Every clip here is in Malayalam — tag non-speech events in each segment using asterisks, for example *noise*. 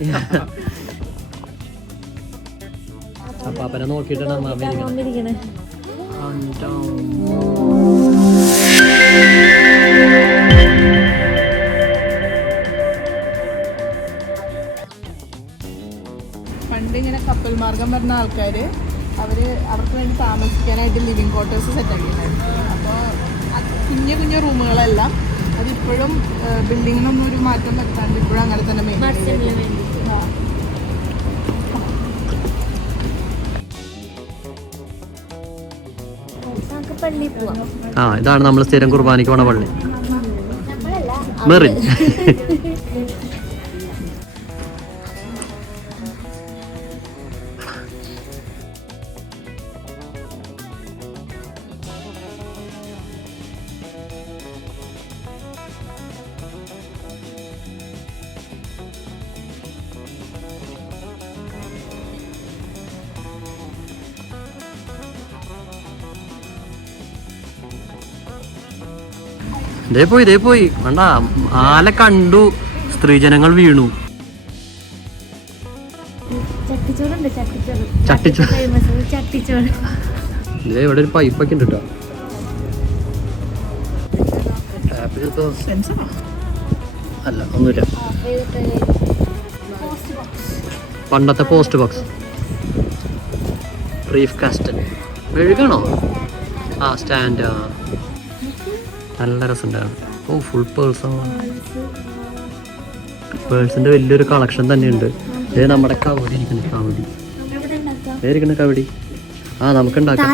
*laughs* അപ്പൊ അപ്പനെ നോക്കിയിട്ടാണ് അമ്മ ഇരിക്കുന്നത് പണ്ട് ഇങ്ങനെ കപ്പൽ മാർഗം വരുന്ന ആൾക്കാര് അവർ അവർക്ക് വേണ്ടി താമസിക്കാനായിട്ട് ലിവിങ് ക്വാർട്ടേഴ്സ് സെറ്റ് ആക്കിയിട്ടുണ്ടായിരുന്നു. അപ്പോൾ കുഞ്ഞു കുഞ്ഞു റൂമുകളെല്ലാം അതിപ്പോഴും ബിൽഡിങ്ങിനൊന്നും ഒരു മാറ്റം വരുത്താണ്ട് ഇപ്പോഴും അങ്ങനെ തന്നെ പോവാം ആ ഇതാണ് നമ്മൾ സ്ഥിരം കുർബാനയ്ക്ക് പോണ പള്ളി. മെറിൻ. ദേ പോയി ദേ പോയി. വേണ്ട ആല കണ്ടു. സ്ത്രീജനങ്ങൾ വീണു. ഇവിടെ ഒരു പൈപ്പൊക്കെ ഉണ്ട് കേട്ടോ അല്ല ഒന്നുമില്ല. പണ്ടത്തെ പോസ്റ്റ് ബോക്സ് ബ്രീഫ് കാസ്റ്റൻ മെഴുകണോ? ആ സ്റ്റാൻഡ് ആ. നല്ല രസമുണ്ടായിരുന്നു. ഓ ഫുൾ പേഴ്സാണ് പേഴ്സിന്റെ വലിയൊരു കളക്ഷൻ തന്നെയുണ്ട്. ഇത് നമ്മുടെ കവടി ഇരിക്കുന്നു കവടി. ഇരിക്കുന്നു കവടി. ആ നമുക്ക് ഉണ്ടാക്കാം.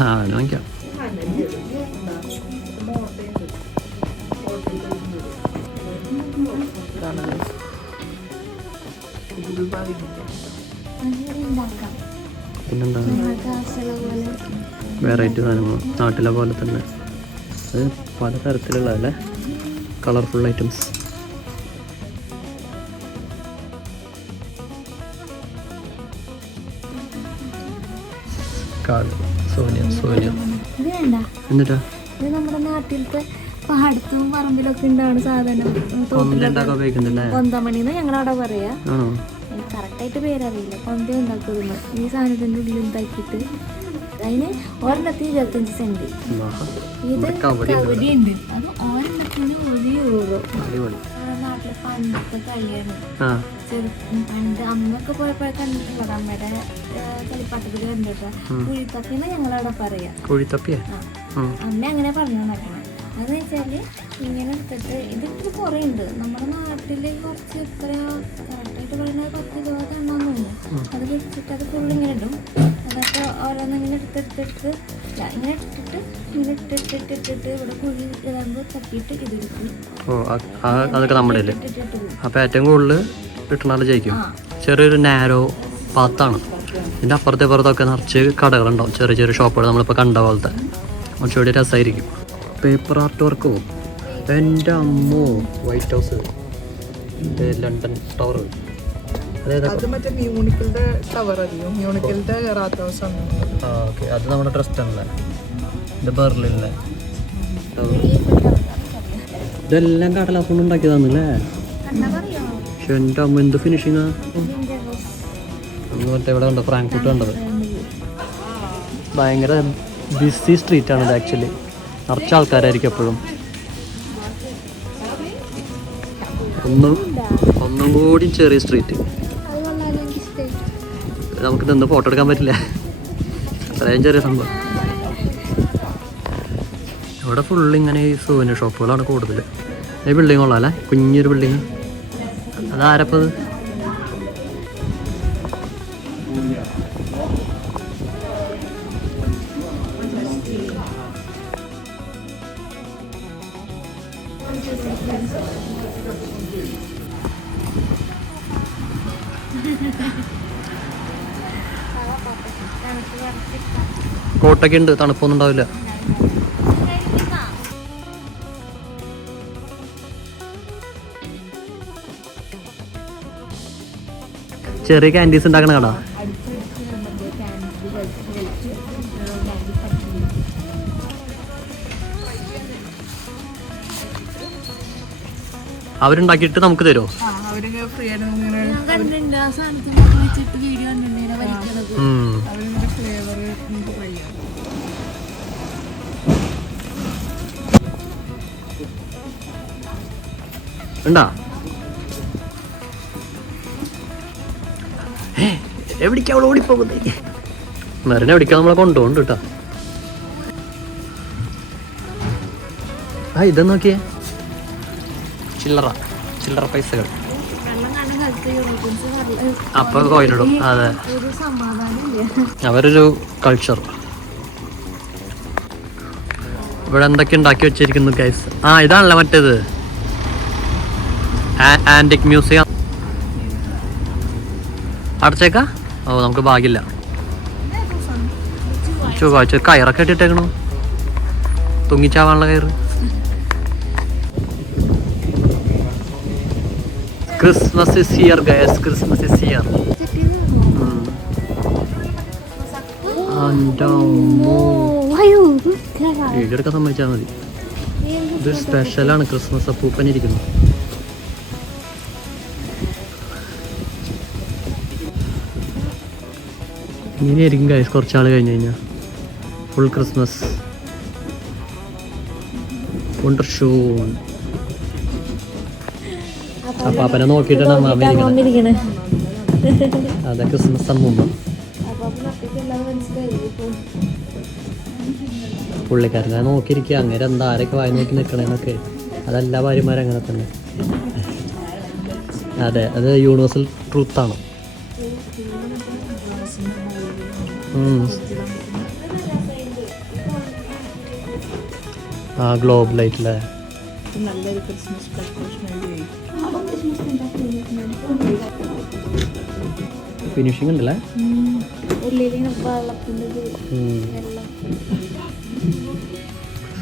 ആ വാങ്ങിക്കാം. ഉണ്ടാക്കാം. പിന്നെന്താ നമുക്ക് ആവശ്യമുള്ള പോലെ വെറൈറ്റി സാധനങ്ങൾ നാട്ടിലെ പോലെ തന്നെ. അത് പല തരത്തിലുള്ള അല്ലേ? Colourful items. കാട്. സോനിയ സോനിയ. എന്നിട്ടാ? നമ്മുടെ നാട്ടിലത്തെ പാടത്തും പറമ്പിലൊക്കെ ഉണ്ടാവുന്ന സാധനം. കൊന്തമണിന്ന് ഞങ്ങളവിടെ പറയാ. എനിക്ക് കറക്റ്റായിട്ട് പേരറിയില്ല. കൊന്ത ഉണ്ടാക്കുന്നു ഈ സാധനത്തിന്റെ ഉള്ളിൽ ഉണ്ടാക്കിയിട്ട് അതിന് ഒരെണ്ണത്തിന് ഇരുപത്തഞ്ച് സെന്റ് ഇത് കവടിയുണ്ട്. അത് ഒരെണ്ണത്തിന് ഒരു യൂറോ. നാട്ടിലെ പണ്ടത്തെ കളിയാണ്. പണ്ട് പോയപ്പോൾ കണ്ടിട്ടുള്ളത് അമ്മയുടെ കളിപ്പാട്ടത്തിൽ കണ്ടിട്ട് കുഴിത്തപ്പിന്ന് ഞങ്ങളവിടെ പറയാ. കോഴിത്തപ്പിയാ? അമ്മ അങ്ങനെ പറഞ്ഞു നടക്കണേ. അതെന്ന് വെച്ചാൽ ഇങ്ങനെ എടുത്തിട്ട് ഇതിട്ട് കുറേ ഉണ്ട് നമ്മുടെ നാട്ടിൽ കുറച്ച് ഇത്ര കറക്റ്റായിട്ട് പറയുന്നത് പത്ത് ഇരുപത് എണ്ണം അത് വെച്ചിട്ട് അത് ഫുള്ള് ഇങ്ങനെ ഇടും. അതൊക്കെ ഓരോന്ന് ഇങ്ങനെ എടുത്തെടുത്തെടുത്ത് ഇല്ല, ഇങ്ങനെ ഇട്ടിട്ട് ഇങ്ങനെ ഇട്ടിട്ടിട്ടിട്ടിട്ട് ഇവിടെ കുഴി ഇതാകുമ്പോൾ തട്ടിയിട്ട് ആ- അതൊക്കെ നമ്മുടെ അപ്പോൾ ഏറ്റവും കൂടുതൽ കിട്ടണ ജയിക്കും. ചെറിയൊരു നാരോ പാത്താണ് ഇതിന്റെ അപ്പുറത്തെ അപ്പുറത്തൊക്കെ നിറച്ച് കടകളുണ്ടാവും. ചെറിയ ചെറിയ ഷോപ്പുകൾ നമ്മളിപ്പോൾ കണ്ട പോലത്തെ. കുറച്ചുകൂടി രസമായിരിക്കും പേപ്പർ ആർട്ട് വർക്കോ? എന്റെ അമ്മോ വൈറ്റ് ഹൗസ് ലണ്ടൻ ടവർ അത് മറ്റേ മ്യൂണിക്കലിന്റെ ടവർ റാത്ത് ഹൗസ് ആണ്. ആ ഓക്കെ അത് നമ്മുടെ ട്രസ്റ്റ് ആണല്ലേ ഇത് ബെർലിനിലെ ഇതെല്ലാം കടലാസ് കൊണ്ട് ഉണ്ടാക്കിയതാണല്ലേ പക്ഷെ എന്റെ അമ്മ എന്ത് ഫിനിഷിങ്ങാ മറ്റേ ഇവിടെ കണ്ടോ ഫ്രാങ്ക്ഫുട്ട് കണ്ടത്? ഭയങ്കര ബിസി സ്ട്രീറ്റ് ആണ് ഇത് ആക്ച്വലി നിറച്ച ആൾക്കാരായിരിക്കും എപ്പോഴും. ഒന്നും ഒന്നും കൂടി ചെറിയ സ്ട്രീറ്റ് നമുക്ക് നിന്ന് ഫോട്ടോ എടുക്കാൻ പറ്റില്ല. അത്രയും ചെറിയ സംഭവം. ഇവിടെ ഫുള്ള് ഇങ്ങനെ ഈ സൂവിന് ഷോപ്പുകളാണ് കൂടുതൽ ഈ ബിൽഡിംഗ് ഉള്ളതല്ലേ? കുഞ്ഞൊരു ബിൽഡിങ് അതാരപ്പത്? കോട്ടൊക്കെ ഉണ്ട് തണുപ്പൊന്നും ഉണ്ടാവില്ല ചെറിയ ക്യാൻഡീസ് ഉണ്ടാക്കണ കടാ നമുക്ക് തരുമോ ഉണ്ടാ? എവിടേക്കാ അവൾ ഓടിപ്പോകുന്നത് മെറിനെ എവിടേക്കാ നമ്മളെ കൊണ്ടുപോകുന്നുണ്ട് കേട്ടോ? ആ ഇത് നോക്കിയേ. ചില്ലറ ചില്ലറ പൈസകൾ. അപ്പൊ കോയിലിടും അതെ. അവരൊരു കൾച്ചർ ഇവിടെ എന്തൊക്കെ ഉണ്ടാക്കി വെച്ചിരിക്കുന്നു ഗൈസ് ആ ഇതാണല്ലോ മറ്റേത്. Antique museum അടച്ചേക്കാ? ഓ നമുക്ക് ഭാഗ്യമില്ല. ചൊവ്വാഴ്ച കയറൊക്കെ ഇട്ടിട്ടേക്കണോ. തുങ്ങിച്ചാവാനുള്ള കയറ്. Christmas is here guys Christmas is here video എടുക്കാൻ സമ്മതിച്ചാൽ മതി. ഇത് സ്പെഷ്യലാണ് ക്രിസ്മസ് അപ്പൂപ്പൻ ഇരിക്കുന്നു. ഇങ്ങനെയായിരിക്കും ഗൈസ് കുറച്ചാൾ കഴിഞ്ഞ് കഴിഞ്ഞാൽ ഫുൾ ക്രിസ്മസ് വണ്ടർ ഷൂൺ അപ്പാപ്പനെ നോക്കിയിട്ടാണ് അമ്മാമ്മ ഇരിക്കുന്നത് ഇരിക്കണേ അതെ ക്രിസ്മസ് ഇപ്പൊ. പുള്ളിക്കാരനെ നോക്കിയിരിക്കുക. അങ്ങനെ എന്താ ആരൊക്കെ വായി നോക്കി നിൽക്കണേന്നൊക്കെ അതെല്ലാ ഭാര്യമാരും അങ്ങനെ തന്നെ. അതെ അത് യൂണിവേഴ്സൽ ട്രൂത്ത് ആണ്. ആ ഗ്ലോബ് ലൈറ്റ് അല്ലേ നല്ലൊരു ക്രിസ്മസ് ഡെക്കറേഷൻ ഐഡിയ ഫിനിഷിംഗ് ഉണ്ടല്ലേ?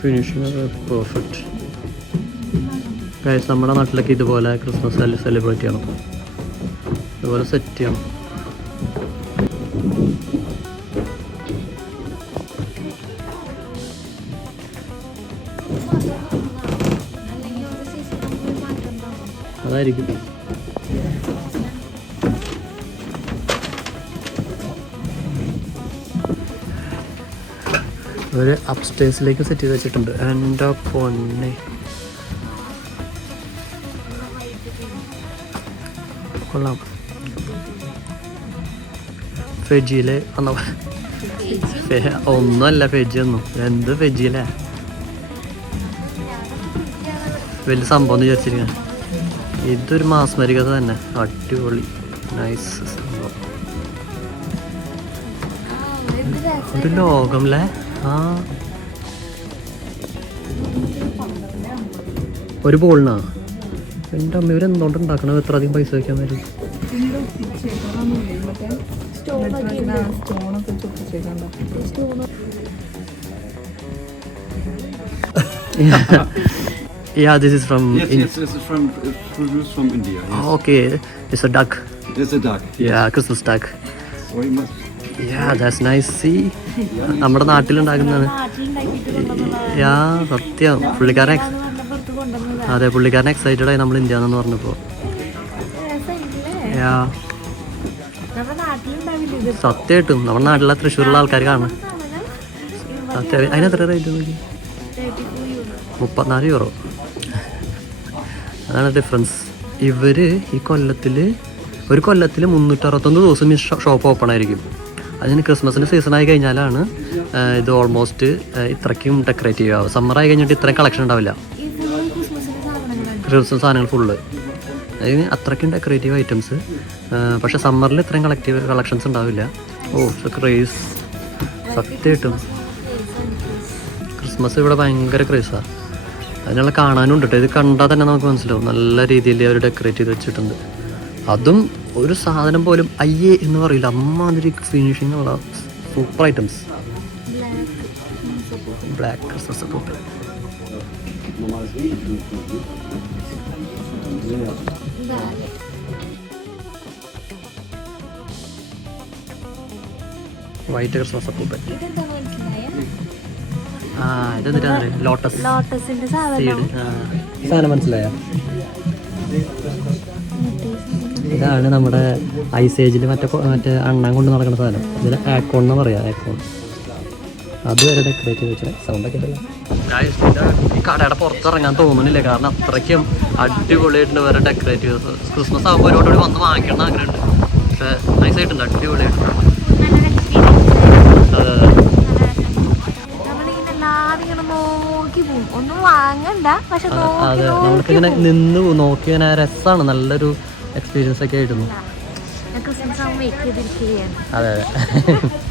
ഫിനിഷിംഗ് പെർഫെക്റ്റ് ഗൈസ് നമ്മുടെ നാട്ടിലൊക്കെ ഇതുപോലെ ക്രിസ്മസ് സെലിബ്രേറ്റ് ചെയ്യണം. ഇതുപോലെ സെറ്റ് ചെയ്യണം. അതായിരിക്കും. ഒരു അപ്സ്റ്റേഴ്സിലേക്ക് സെറ്റ് ചെയ്ത് വെച്ചിട്ടുണ്ട്. എന്റെ പൊന്നെ കൊള്ളാം. ഫെജിയിലെ ഒന്നല്ല ഒന്നുമല്ല ഫെജി ഒന്നും എന്ത് ഫെജിയിലെ? വലിയ സംഭവം എന്ന് വിചാരിച്ചിരിക്കാൻ ഇതൊരു മാസ്മരികത തന്നെ. അടിപൊളി. നൈസ് ഒരു ലോകം അല്ലേ ആ. ഒരു ബോളിനാ എന്റെ അമ്മ ഇവരെന്തുകൊണ്ട് ഉണ്ടാക്കണത്? എത്ര അധികം പൈസ വയ്ക്കാൻ വരും. സ്റ്റോണൊക്കെ Yeah, this is from. Yes, in- yes, this is from uh, produced from India. Yes. Oh, okay, it's a duck. It's a duck. Yeah, Christmas duck. So you must. Yeah, that's nice. See, നമ്മുടെ നാട്ടിലുണ്ടാക്കുന്നതാണ് യാ സത്യം പുള്ളിക്കാരൻ അത് പുള്ളിക്കാരൻ എക്സൈറ്റഡ് ആയി നമ്മൾ ഇന്ത്യ എന്ന് പറഞ്ഞപ്പോൾ യാ സത്യമായിട്ടും നമ്മുടെ നാട്ടിലെ തൃശ്ശൂരിലെ ആൾക്കാർ കാണും സത്യം അതിന് എത്ര റേറ്റ് നോക്കി മുപ്പത്തിനാല് യൂറോ അതാണ് ഡിഫറൻസ് ഇവർ ഈ കൊല്ലത്തിൽ ഒരു കൊല്ലത്തിൽ മുന്നൂറ്ററുപത്തൊന്ന് ദിവസം ഈ ഷോപ്പ് ഓപ്പൺ ആയിരിക്കും. അതിന് ക്രിസ്മസിന്റെ സീസൺ ആയി കഴിഞ്ഞാലാണ് ഇത് ഓൾമോസ്റ്റ് ഇത്രയ്ക്കും ഡെക്കറേറ്റ് ചെയ്യുക. സമ്മർ ആയി കഴിഞ്ഞിട്ട് ഇത്രയും കളക്ഷൻ ഉണ്ടാവില്ല. ക്രിസ്മസ് സാധനങ്ങൾ ഫുള്ള് അതിന് അത്രയ്ക്കും ഡെക്കറേറ്റീവ് ഐറ്റംസ് പക്ഷേ സമ്മറിൽ ഇത്രയും കളക്റ്റീവ് കളക്ഷൻസ് ഉണ്ടാവില്ല. ഓ ക്രേസ് സത്യമായിട്ടും. ക്രിസ്മസ് ഇവിടെ ഭയങ്കര ക്രേസാണ് അതിനുള്ള കാണാനും കേട്ടോ ഇത് കണ്ടാൽ തന്നെ നമുക്ക് മനസ്സിലാവും. നല്ല രീതിയിൽ അവർ ഡെക്കറേറ്റ് ചെയ്ത് വെച്ചിട്ടുണ്ട്. അതും ഒരു സാധനം പോലും അയ്യേ എന്ന് പറയില്ല. അമ്മാതിരി ഫിനിഷിംഗ് ഉള്ള super items black Christmas white Christmas പൂപ്പൽ ലോട്ടസ് ലോട്ടസിന്റെ സാധനം. മനസ്സിലായോ? ഇതാണ് നമ്മുടെ ഐസേജിൽ മറ്റേ മറ്റേ അണ്ണാൻ കൊണ്ട് നടക്കുന്ന സാധനം. ഇതിന് ആക്കോൺ എന്ന് പറയാം ആക്കോൺ അതുവരെ ഡെക്കറേറ്റ് ചെയ്ത് വെച്ചാൽ സൗണ്ട് ഒക്കെ ഈ കടയുടെ പുറത്തിറങ്ങാൻ തോന്നുന്നില്ല? കാരണം അത്രയ്ക്കും അടിപൊളിയായിട്ടുണ്ട് വേറെ ഡെക്കറേറ്റ് ചെയ്ത്. ക്രിസ്മസ് ആകുമ്പോൾ ഒരുപാട് കൂടി വന്ന് വാങ്ങിക്കണം ആഗ്രഹമുണ്ട്. പക്ഷേ നൈസായിട്ടുണ്ട് അടിപൊളിയായിട്ടുണ്ട്. അതെ. വാങ്ങണ്ട. പക്ഷെ അതെ. നമുക്കിങ്ങനെ നിന്ന് നോക്കി ഇങ്ങനെ രസമാണ് നല്ലൊരു എക്സ്പീരിയൻസ് ഒക്കെ ആയിരുന്നു. ക്രിസ്മസ് ആകുമ്പോൾ വെയിറ്റ് ചെയ്തിരിക്കുകയാണ്. അതെ അതെ. *laughs*